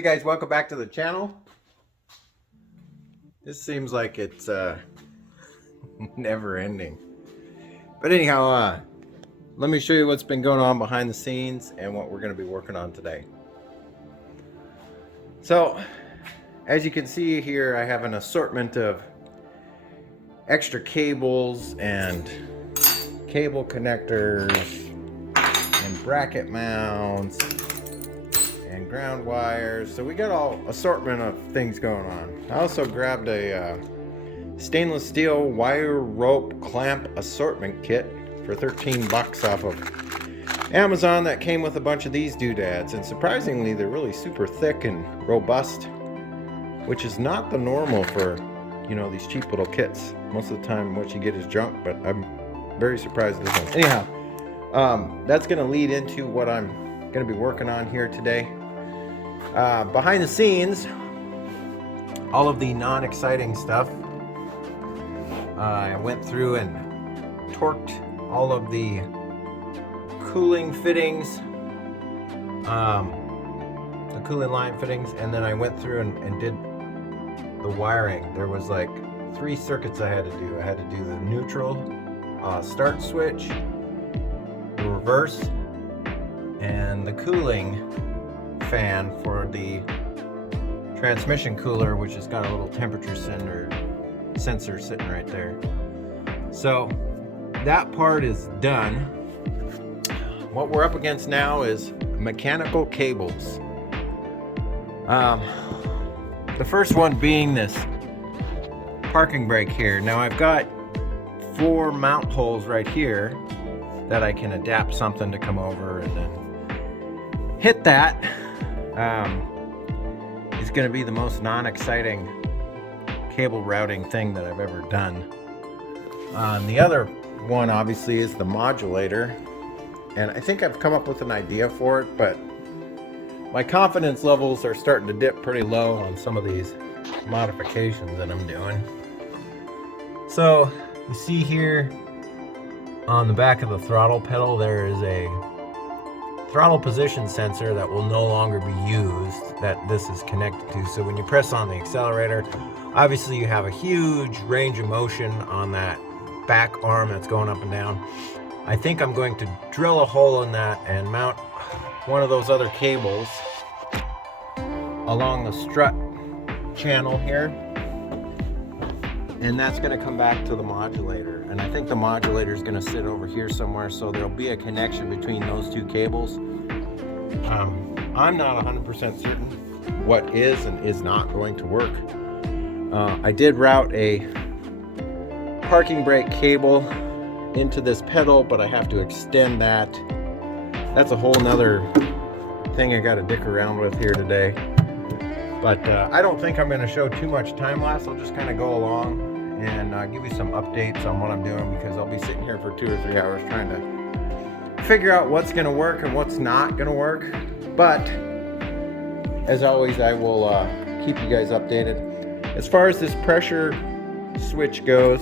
Hey guys, welcome back to the channel. This seems like it's never ending. But anyhow, let me show you what's been going on behind the scenes and what we're going to be working on today. So, as you can see here, I have an assortment of extra cables and cable connectors and bracket mounts and ground wires. So we got all assortment of things going on. I also grabbed a stainless steel wire rope clamp assortment kit for 13 bucks off of Amazon that came with a bunch of these doodads, and surprisingly they're really super thick and robust, which is not the normal for, you know, these cheap little kits. Most of the time what you get is junk, but I'm very surprised at this one. Anyhow, that's going to lead into what I'm going to be working on here today. Behind the scenes, all of the non-exciting stuff, I went through and torqued all of the cooling fittings, the cooling line fittings, and then I went through and did the wiring. There was like 3 circuits I had to do. I had to do the neutral start switch, the reverse, and the cooling fan for the transmission cooler, which has got a little temperature sensor sitting right there. So that part is done. What we're up against now is mechanical cables. The first one being this parking brake here. Now I've got 4 mount holes right here that I can adapt something to come over and then hit that. It's going to be the most non-exciting cable routing thing that I've ever done. The other one obviously is the modulator, and I think I've come up with an idea for it, but my confidence levels are starting to dip pretty low on some of these modifications that I'm doing. So you see here on the back of the throttle pedal there is a throttle position sensor that will no longer be used, that this is connected to. So when you press on the accelerator, obviously you have a huge range of motion on that back arm that's going up and down. I think I'm going to drill a hole in that and mount one of those other cables along the strut channel here, and that's going to come back to the modulator. And I think the modulator is going to sit over here somewhere, so there'll be a connection between those 2 cables. I'm not 100% certain what is and is not going to work. I did route a parking brake cable into this pedal, but I have to extend that. That's a whole nother thing I got to dick around with here today. But I don't think I'm going to show too much time lapse. I'll just kind of go along and give you some updates on what I'm doing, because I'll be sitting here for 2 or 3 hours trying to figure out what's going to work and what's not going to work. But as always, I will keep you guys updated. As far as this pressure switch goes,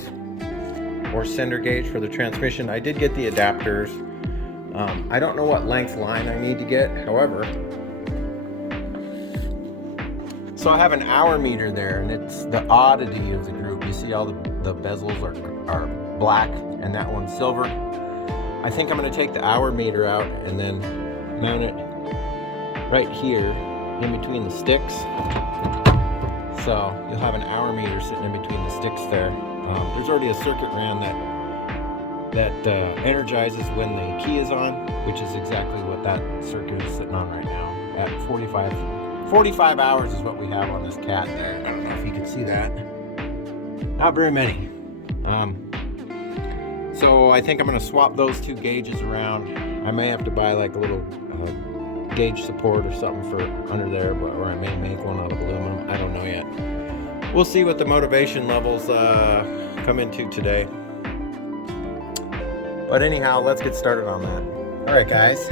or sender gauge for the transmission, I did get the adapters. I don't know what length line I need to get, however. So I have an hour meter there, and it's the oddity of the group. You see all the bezels are black and that one's silver. I think I'm going to take the hour meter out and then mount it right here in between the sticks. So you'll have an hour meter sitting in between the sticks there. There's already a circuit ran that energizes when the key is on, which is exactly what that circuit is sitting on right now at 45 hours is what we have on this cat there. I don't know if you can see that. Not very many. So I think I'm going to swap those 2 gauges around. I may have to buy like a little gauge support or something for under there, or I may make one out of aluminum. I don't know yet. We'll see what the motivation levels come into today. But anyhow, let's get started on that. All right, guys.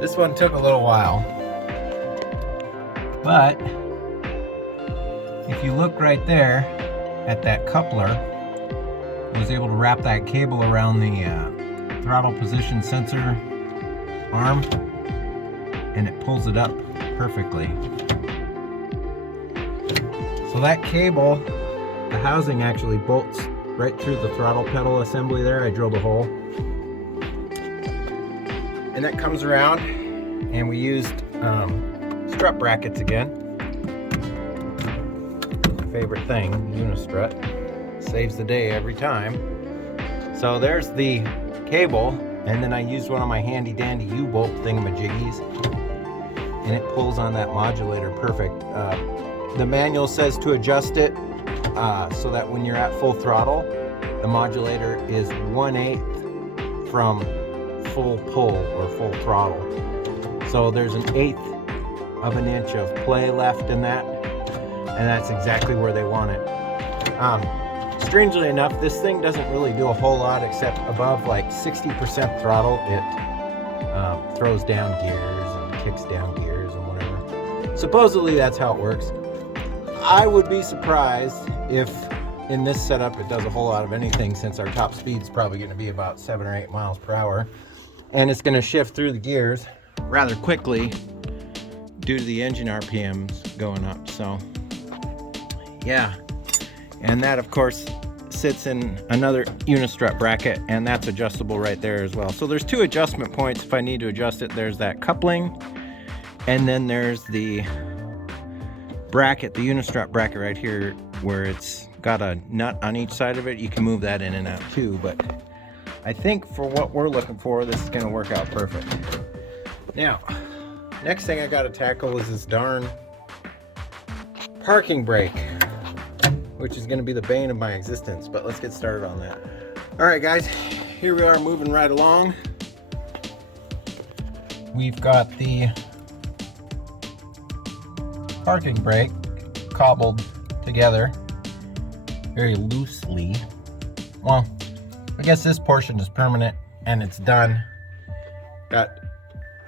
This one took a little while, but if you look right there at that coupler, I was able to wrap that cable around the throttle position sensor arm and it pulls it up perfectly. So that cable, the housing actually bolts right through the throttle pedal assembly there. I drilled a hole. And that comes around, and we used strut brackets again. Favorite thing, unistrut. Saves the day every time. So there's the cable, and then I used one of my handy dandy U-bolt thingamajiggies, and it pulls on that modulator perfect. The manual says to adjust it so that when you're at full throttle, the modulator is 1/8 from full pull or full throttle. So there's 1/8 of an inch of play left in that, and that's exactly where they want it. Strangely enough, this thing doesn't really do a whole lot except above like 60% throttle, it throws down gears and kicks down gears and whatever. Supposedly that's how it works. I would be surprised if in this setup it does a whole lot of anything, since our top speed is probably going to be about 7 or 8 miles per hour. And it's going to shift through the gears rather quickly due to the engine RPMs going up. So yeah, and that of course sits in another unistrut bracket, and that's adjustable right there as well. So there's 2 adjustment points if I need to adjust it. There's that coupling, and then there's the bracket, the unistrut bracket right here, where it's got a nut on each side of it. You can move that in and out too, but I think for what we're looking for, this is going to work out perfect. Now, next thing I got to tackle is this darn parking brake, which is going to be the bane of my existence, but let's get started on that. All right, guys, here we are moving right along. We've got the parking brake cobbled together very loosely. Well, I guess this portion is permanent and it's done. Got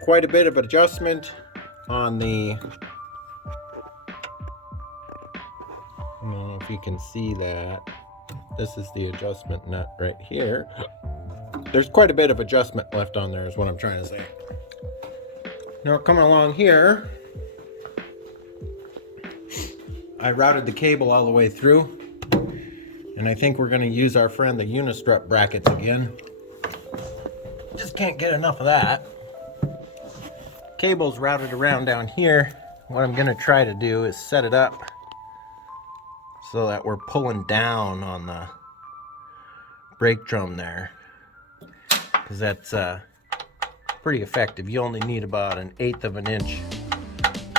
quite a bit of adjustment on the, I don't know if you can see that. This is the adjustment nut right here. There's quite a bit of adjustment left on there is what I'm trying to say. Now coming along here, I routed the cable all the way through, and I think we're going to use our friend the unistrut brackets again. Just can't get enough of that. Cable's routed around down here. What I'm going to try to do is set it up so that we're pulling down on the brake drum there, because that's pretty effective. You only need about 1/8 of an inch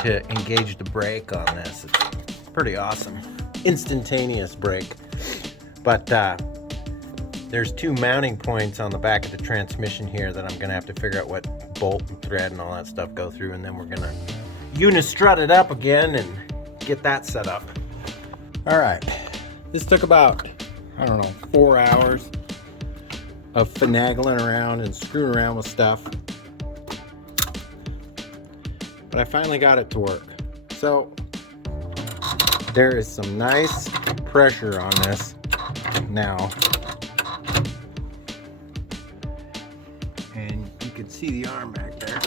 to engage the brake on this. It's pretty awesome. Instantaneous brake. But there's 2 mounting points on the back of the transmission here that I'm going to have to figure out what bolt and thread and all that stuff go through, and then we're going to unistrut it up again and get that set up. All right, this took about, I don't know, 4 hours of finagling around and screwing around with stuff, but I finally got it to work. So there is some nice pressure on this now, and you can see the arm back there.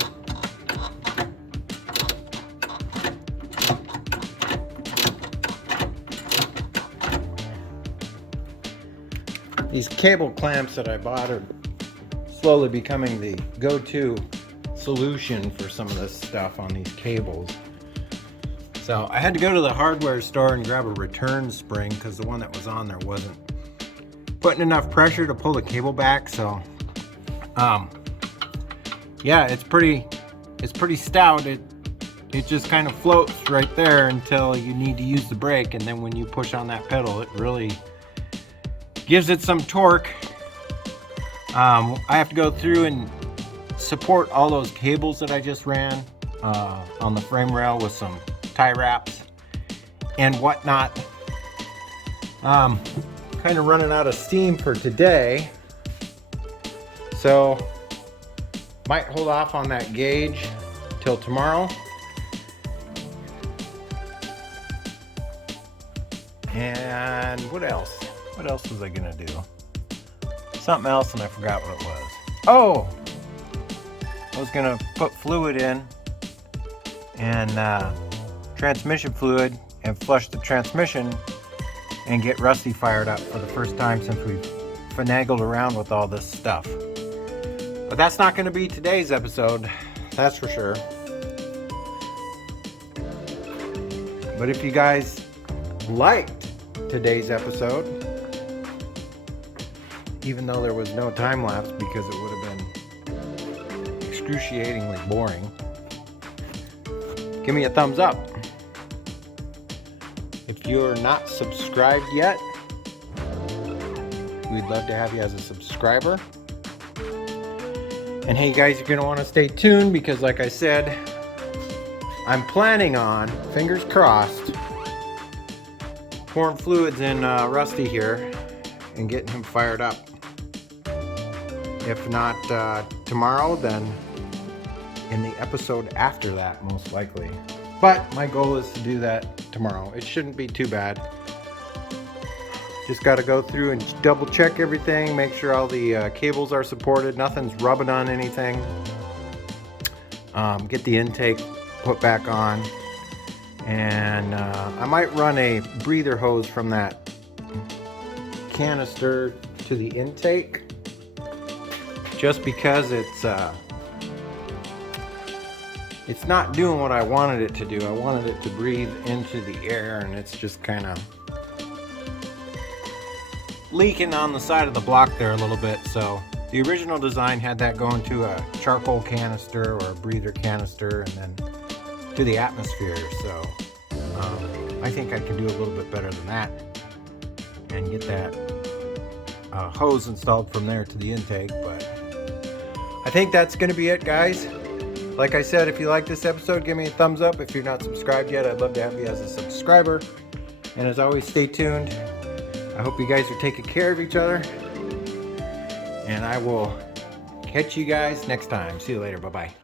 These cable clamps that I bought are slowly becoming the go-to solution for some of this stuff on these cables. So I had to go to the hardware store and grab a return spring because the one that was on there wasn't putting enough pressure to pull the cable back. So yeah, it's pretty stout. It just kind of floats right there until you need to use the brake, and then when you push on that pedal, it really gives it some torque. I have to go through and support all those cables that I just ran on the frame rail with some tie wraps and whatnot. Kind of running out of steam for today, so might hold off on that gauge till tomorrow. And what else? What else was I gonna do? Something else, and I forgot what it was. Oh, I was gonna put fluid in and transmission fluid and flush the transmission and get Rusty fired up for the first time since we've finagled around with all this stuff. But that's not going to be today's episode, that's for sure. But if you guys liked today's episode, even though there was no time lapse because it would have been excruciatingly boring, give me a thumbs up. If you're not subscribed yet, we'd love to have you as a subscriber. And hey guys, you're going to want to stay tuned because like I said, I'm planning on, fingers crossed, pouring fluids in Rusty here and getting him fired up. If not tomorrow, then in the episode after that, most likely. But my goal is to do that tomorrow. It shouldn't be too bad. Just got to go through and double check everything, make sure all the cables are supported, nothing's rubbing on anything. Get the intake put back on, and I might run a breather hose from that canister to the intake, just because it's not doing what I wanted it to do. I wanted it to breathe into the air, and it's just kind of leaking on the side of the block there a little bit. So the original design had that going to a charcoal canister or a breather canister and then to the atmosphere. So I think I can do a little bit better than that and get that hose installed from there to the intake. But I think that's going to be it, guys. Like I said, if you like this episode, give me a thumbs up. If you're not subscribed yet, I'd love to have you as a subscriber. And as always, stay tuned. I hope you guys are taking care of each other. And I will catch you guys next time. See you later. Bye-bye.